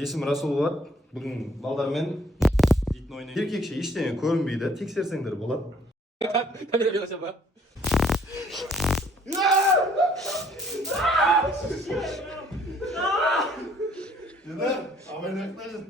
Есім Расул болады. Бүгін балдармен дейтін ойнайын. Еркекше ештеңе көрінбейді. Тексерсеңдер болады. Камера беріп ба? Абайын айтпайын.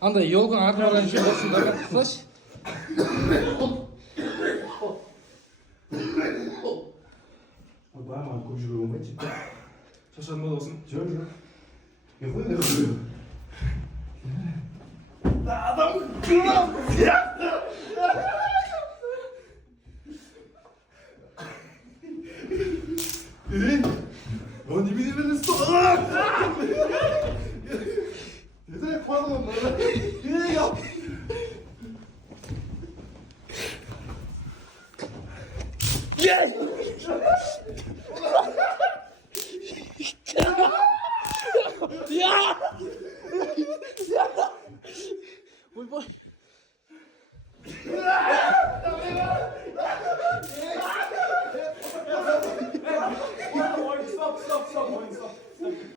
Андай елдің артына барған үшін болсын да, слышь? Бама, көп жүре болмайды. Шашатын ба досың? Жоқ. Не қой. Адам кылам. Он не видит меня стола. Это я падал на. Ой, бой.